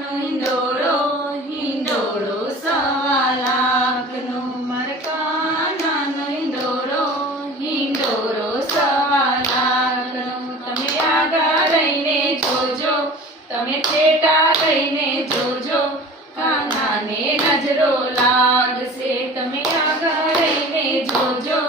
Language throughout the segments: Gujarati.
કાનાનો હિંડોળો સવા લાખનો મારા કાનાનો હિંડોળો હિંડોળો સવા લાખનો તમે આગળ રહીને જોજો તમે ઠેટા રહીને જોજો કાનાને નજરો લાગશે તમે આગળ રહીને જોજો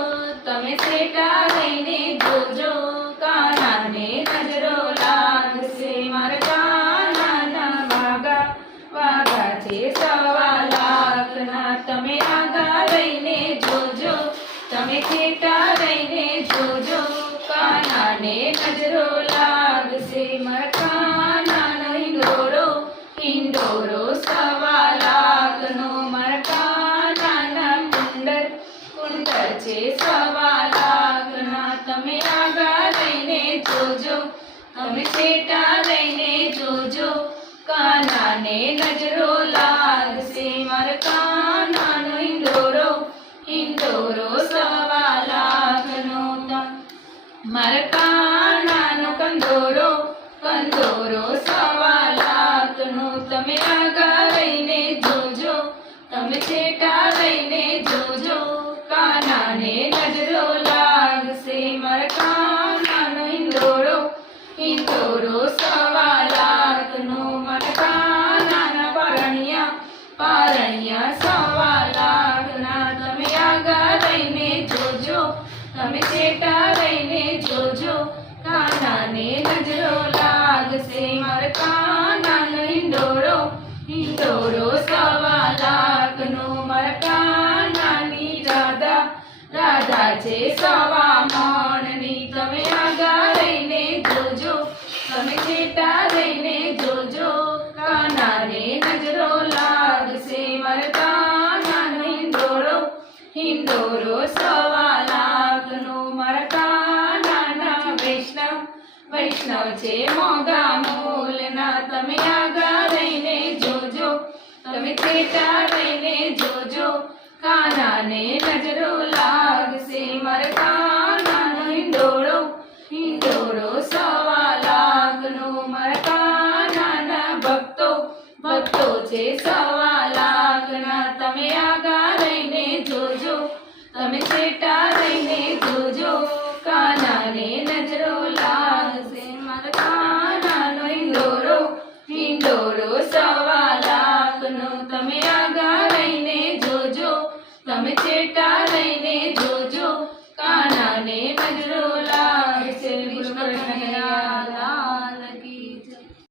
તમે ઠેટા રહીને જોજો કાનાને નજરો લાગશે મારા કાનાના વાગા વાગા છે સવા લાખના તમે આગા રહીને જોજો. તમે ખેટા રહીને જોજો. કાનાને નજરો લાગશે, મરકાના નહીં ડોરો ઇન્ડોરો સવા લાખનો મારા કુંડર. કુંડર છે સવા લાખના તમે આગા રહીને જોજો. તમે છેટા રહીને જોજો. કાનાને નજરો મારા કાનાનો કંદોરો કંદોરો સવા તમે આગળ લઈને જોજો, તમે છેટા રહીને જોજો. કાનાને નજરો લાગશે. મારા કાનાનો હિંડોળો હિંડોળો સવા લાખનો મારા કાનાના પારણિયા પારણિયા સવા તમે આગા રહીને જોજો, તમે છેટા કાનાને નજરો લાગશે મરકાના હિંડોળો હિંડોળો સવા લાખનો મારા કાનાની રાધા રાધા છે સવા મણની તમે આગા રહીને જોજો, તમે છેટા રહીને જોજો, કાનાને નજરો લાગશે મરકાના હિંડોળો હિંડોળો સવા લાખનો મારા કાનાના વૈષ્ણવ વૈષ્ણવ છે મોગા મૂલના તમે આગળ રહીને જોજો. તમે છેટા રહીને જોજો. કાનાને નજરો લાગશે મારા કાનાનો હિંડોળો. હિંડોળો સવા લાખનો મારા કાનાના ભક્તો. ભક્તો છે સવા લાખના, તમે આગા રહીને જોજો. તમે છેટા રહીને જોજો. કાનાને નજરો જોડો સવા લાખનો તમે આગા લઈને જોજો. તમે ચેટા લઈને જોજો.